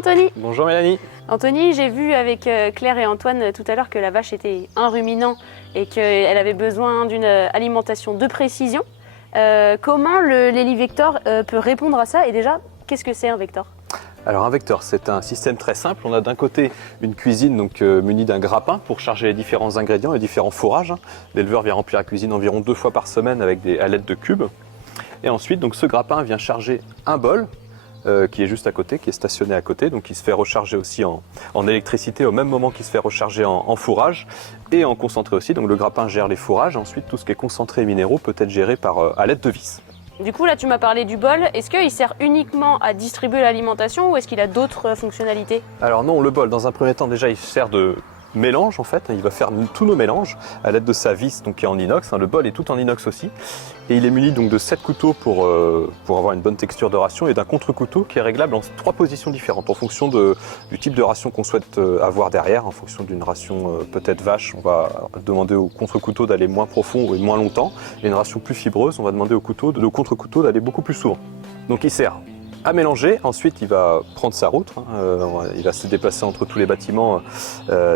Anthony. Bonjour Mélanie. Anthony, j'ai vu avec Claire et Antoine tout à l'heure que la vache était un ruminant et qu'elle avait besoin d'une alimentation de précision. Comment l'Helivector peut répondre à ça? Et déjà, qu'est-ce que c'est un vector? Alors un vecteur, c'est un système très simple. On a d'un côté une cuisine munie d'un grappin pour charger les différents ingrédients et différents fourrages. L'éleveur vient remplir la cuisine environ 2 fois par semaine à l'aide de cubes. Et ensuite, donc, ce grappin vient charger un bol qui est juste à côté, qui est stationné à côté. Donc il se fait recharger aussi en électricité au même moment qu'il se fait recharger en fourrage et en concentré aussi. Donc le grappin gère les fourrages. Ensuite, tout ce qui est concentré et minéraux peut être géré à l'aide de vis. Du coup, là, tu m'as parlé du bol. Est-ce qu'il sert uniquement à distribuer l'alimentation ou est-ce qu'il a d'autres fonctionnalités? Alors non, le bol, dans un premier temps, déjà, il sert de mélange en fait. Il va faire tous nos mélanges à l'aide de sa vis donc, qui est en inox. Le bol est tout en inox aussi. Et il est muni donc, de 7 couteaux pour avoir une bonne texture de ration et d'un contre-couteau qui est réglable en 3 positions différentes en fonction du type de ration qu'on souhaite avoir derrière. En fonction d'une ration peut-être vache, on va demander au contre-couteau d'aller moins profond et moins longtemps. Et une ration plus fibreuse, on va demander au contre-couteau d'aller beaucoup plus souvent. Donc il sert à mélanger, ensuite il va prendre sa route, il va se déplacer entre tous les bâtiments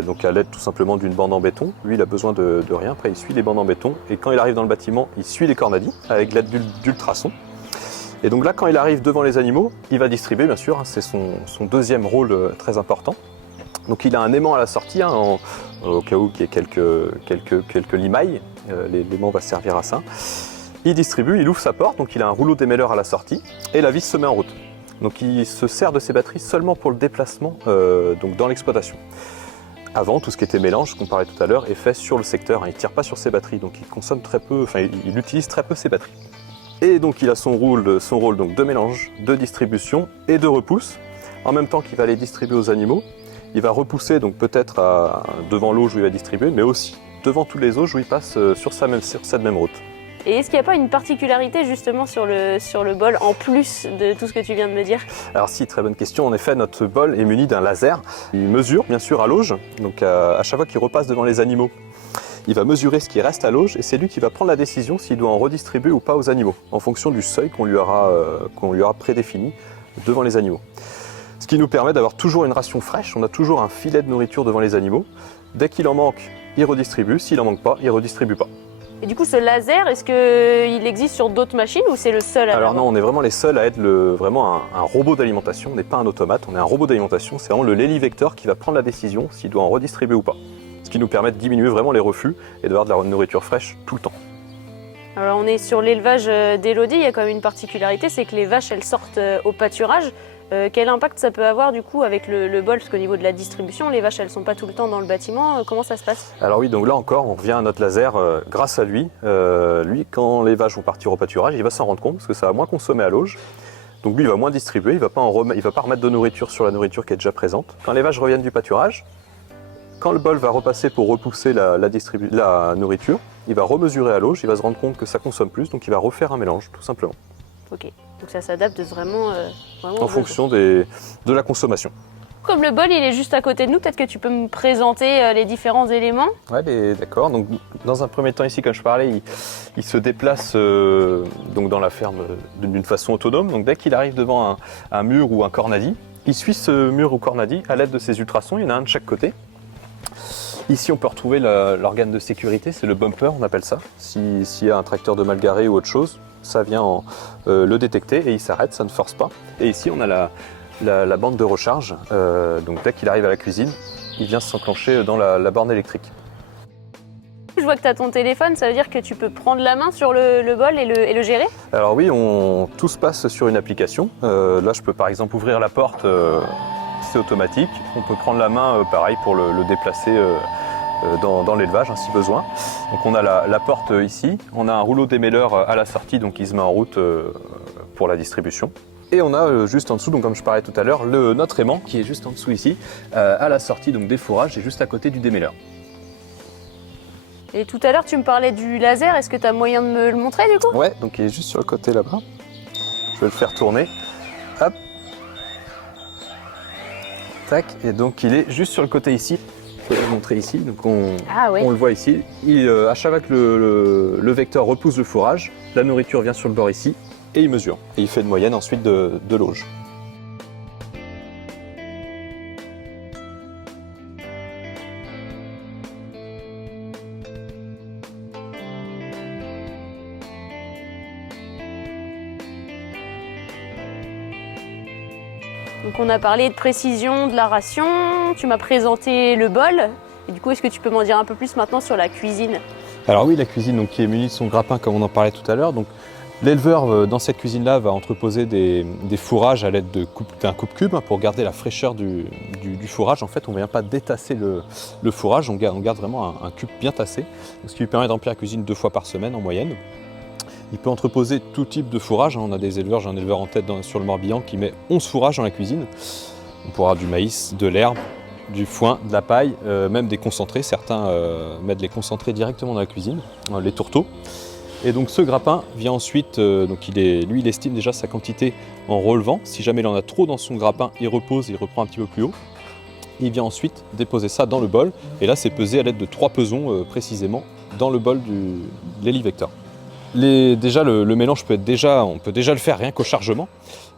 donc à l'aide tout simplement d'une bande en béton. Lui il a besoin de rien, après il suit les bandes en béton et quand il arrive dans le bâtiment il suit les cornadis avec l'aide d'ultrasons. Et donc là quand il arrive devant les animaux, il va distribuer bien sûr, c'est son deuxième rôle très important. Donc il a un aimant à la sortie au cas où il y ait quelques limailles, l'aimant va servir à ça. Il distribue, il ouvre sa porte, donc il a un rouleau démêleur à la sortie et la vis se met en route. Donc il se sert de ses batteries seulement pour le déplacement donc dans l'exploitation. Avant, tout ce qui était mélange, qu'on parlait tout à l'heure, est fait sur le secteur. Il ne tire pas sur ses batteries, donc il consomme très peu, il utilise très peu ses batteries. Et donc il a son rôle donc, de mélange, de distribution et de repousse. En même temps qu'il va les distribuer aux animaux, il va repousser donc peut-être devant l'auge où il va distribuer, mais aussi devant tous les auges où il passe sur cette même route. Et est-ce qu'il n'y a pas une particularité justement sur le bol en plus de tout ce que tu viens de me dire? Alors si, très bonne question. En effet, notre bol est muni d'un laser. Il mesure bien sûr à l'auge, donc à chaque fois qu'il repasse devant les animaux, il va mesurer ce qui reste à l'auge et c'est lui qui va prendre la décision s'il doit en redistribuer ou pas aux animaux, en fonction du seuil qu'on lui aura prédéfini devant les animaux. Ce qui nous permet d'avoir toujours une ration fraîche, on a toujours un filet de nourriture devant les animaux. Dès qu'il en manque, il redistribue, s'il en manque pas, il redistribue pas. Et du coup, ce laser, est-ce qu'il existe sur d'autres machines ou c'est le seul à Alors l'avoir? non, on est vraiment les seuls à être vraiment un robot d'alimentation. On n'est pas un automate, on est un robot d'alimentation. C'est vraiment l'Helivector qui va prendre la décision s'il doit en redistribuer ou pas. Ce qui nous permet de diminuer vraiment les refus et d'avoir de la nourriture fraîche tout le temps. Alors on est sur l'élevage d'Élodie, il y a quand même une particularité, c'est que les vaches, elles sortent au pâturage. Quel impact ça peut avoir du coup avec le bol? Parce qu'au niveau de la distribution, les vaches elles sont pas tout le temps dans le bâtiment. Comment ça se passe? Alors oui, donc là encore, on revient à notre laser. Grâce à lui, quand les vaches vont partir au pâturage, il va s'en rendre compte parce que ça va moins consommer à l'auge. Donc lui, il va moins distribuer, il va pas remettre de nourriture sur la nourriture qui est déjà présente. Quand les vaches reviennent du pâturage, quand le bol va repasser pour repousser la nourriture, il va remesurer à l'auge, il va se rendre compte que ça consomme plus, donc il va refaire un mélange, tout simplement. Ok, donc ça s'adapte vraiment en fonction de la consommation. Comme le bol il est juste à côté de nous, peut-être que tu peux me présenter les différents éléments? Ouais, d'accord. Donc, dans un premier temps ici, comme je parlais, il se déplace donc dans la ferme d'une façon autonome. Donc dès qu'il arrive devant un mur ou un cornadi, il suit ce mur ou cornadi à l'aide de ses ultrasons. Il y en a un de chaque côté. Ici, on peut retrouver l'organe de sécurité, c'est le bumper, on appelle ça. S'il y a un tracteur de mal garé ou autre chose, ça vient le détecter et il s'arrête, ça ne force pas. Et ici, on a la bande de recharge. Donc dès qu'il arrive à la cuisine, il vient s'enclencher dans la borne électrique. Je vois que tu as ton téléphone, ça veut dire que tu peux prendre la main sur le bol et le gérer? Alors oui, tout se passe sur une application. Là, je peux par exemple ouvrir la porte, c'est automatique. On peut prendre la main, pareil, pour le déplacer dans l'élevage, si besoin. Donc on a la porte ici, on a un rouleau démêleur à la sortie, donc il se met en route pour la distribution. Et on a juste en dessous, donc comme je parlais tout à l'heure, notre aimant qui est juste en dessous ici, à la sortie donc des fourrages et juste à côté du démêleur. Et tout à l'heure, tu me parlais du laser, est-ce que tu as moyen de me le montrer du coup? Ouais, donc il est juste sur le côté là-bas. Je vais le faire tourner. Hop. Tac, et donc il est juste sur le côté ici. Je vais le montrer ici, donc on le voit ici. À chaque fois que le vecteur repousse le fourrage, la nourriture vient sur le bord ici et il mesure. Et il fait une moyenne ensuite de l'auge. Donc on a parlé de précision, de la ration, tu m'as présenté le bol. Et du coup, est-ce que tu peux m'en dire un peu plus maintenant sur la cuisine? Alors oui, la cuisine donc, qui est munie de son grappin comme on en parlait tout à l'heure. Donc l'éleveur dans cette cuisine-là va entreposer des fourrages à l'aide d'un coupe-cube pour garder la fraîcheur du fourrage. En fait, on ne vient pas détasser le fourrage, on garde vraiment un cube bien tassé, ce qui lui permet de remplir la cuisine 2 fois par semaine en moyenne. Il peut entreposer tout type de fourrage. On a des éleveurs, j'ai un éleveur en tête sur le Morbihan qui met 11 fourrages dans la cuisine. On pourra avoir du maïs, de l'herbe, du foin, de la paille, même des concentrés. Certains mettent les concentrés directement dans la cuisine, les tourteaux. Et donc ce grappin vient ensuite, il estime déjà sa quantité en relevant. Si jamais il en a trop dans son grappin, il repose, il reprend un petit peu plus haut. Il vient ensuite déposer ça dans le bol. Et là, c'est pesé à l'aide de 3 pesons précisément dans le bol de l'Helivector. Déjà, le mélange on peut déjà le faire rien qu'au chargement.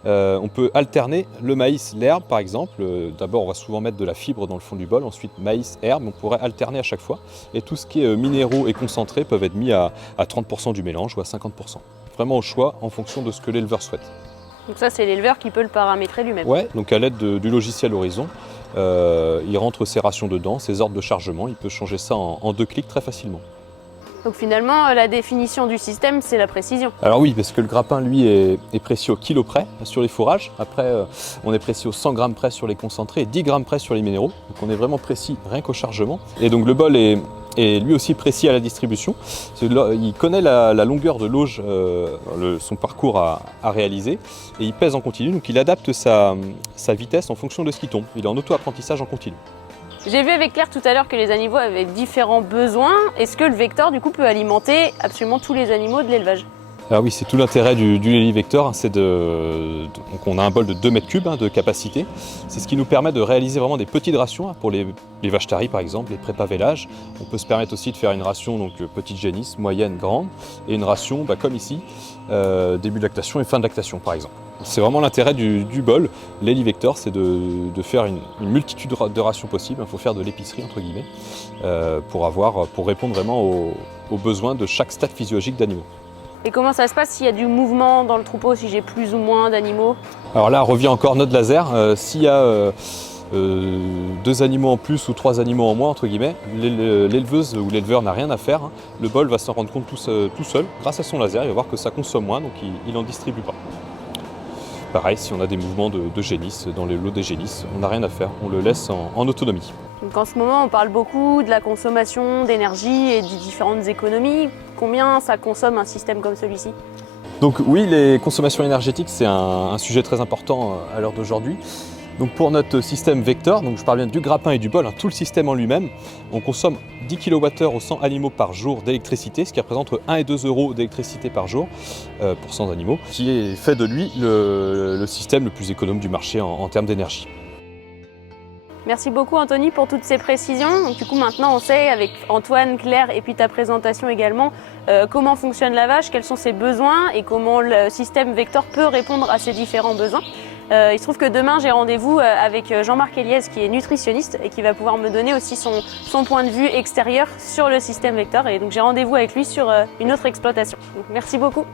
On peut alterner le maïs, l'herbe par exemple. D'abord, on va souvent mettre de la fibre dans le fond du bol, ensuite maïs, herbe. On pourrait alterner à chaque fois. Et tout ce qui est minéraux et concentrés peuvent être mis à 30% du mélange ou à 50%. Vraiment au choix en fonction de ce que l'éleveur souhaite. Donc ça, c'est l'éleveur qui peut le paramétrer lui-même. Ouais, donc à l'aide du logiciel Horizon, il rentre ses rations dedans, ses ordres de chargement. Il peut changer ça en 2 clics très facilement. Donc finalement, la définition du système, c'est la précision. Alors oui, parce que le grappin, lui, est précis au kilo près sur les fourrages. Après, on est précis au 100 grammes près sur les concentrés et 10 grammes près sur les minéraux. Donc on est vraiment précis rien qu'au chargement. Et donc le bol est lui aussi précis à la distribution. Il connaît la longueur de l'auge, son parcours à réaliser, et il pèse en continu. Donc il adapte sa vitesse en fonction de ce qui tombe. Il est en auto-apprentissage en continu. J'ai vu avec Claire tout à l'heure que les animaux avaient différents besoins. Est-ce que le Vector, du coup, peut alimenter absolument tous les animaux de l'élevage? Alors oui, c'est tout l'intérêt du Helivector, c'est donc on a un bol de 2 mètres cubes de capacité. C'est ce qui nous permet de réaliser vraiment des petites rations pour les vaches taries par exemple, les prépavelages. On peut se permettre aussi de faire une ration donc petite génisse, moyenne, grande, et une ration comme ici, début de lactation et fin de lactation par exemple. C'est vraiment l'intérêt du bol, l'Helivector, c'est de faire une multitude de rations possibles. Il faut faire de l'épicerie entre guillemets pour répondre vraiment aux besoins de chaque stade physiologique d'animaux. Et comment ça se passe s'il y a du mouvement dans le troupeau, si j'ai plus ou moins d'animaux? Alors là, revient encore notre laser. S'il y a 2 animaux en plus ou 3 animaux en moins, entre guillemets, l'éleveuse ou l'éleveur n'a rien à faire. Le bol va s'en rendre compte tout seul. Grâce à son laser, il va voir que ça consomme moins, donc il n'en distribue pas. Pareil, si on a des mouvements de génisses dans les lots des génisses, on n'a rien à faire, on le laisse en autonomie. Donc en ce moment, on parle beaucoup de la consommation d'énergie et des différentes économies. Combien ça consomme un système comme celui-ci? Donc oui, les consommations énergétiques, c'est un sujet très important à l'heure d'aujourd'hui. Donc pour notre système Vector, donc je parle bien du grappin et du bol, tout le système en lui-même, on consomme 10 kWh aux 100 animaux par jour d'électricité, ce qui représente entre 1 et 2 euros d'électricité par jour pour 100 animaux, qui est fait de lui le système le plus économe du marché en termes d'énergie. Merci beaucoup Anthony pour toutes ces précisions. Donc, du coup maintenant on sait avec Antoine, Claire et puis ta présentation également comment fonctionne la vache, quels sont ses besoins et comment le système Vector peut répondre à ces différents besoins. Il se trouve que demain j'ai rendez-vous avec Jean-Marc Eliès qui est nutritionniste et qui va pouvoir me donner aussi son point de vue extérieur sur le système Vector, et donc j'ai rendez-vous avec lui sur une autre exploitation. Donc, merci beaucoup.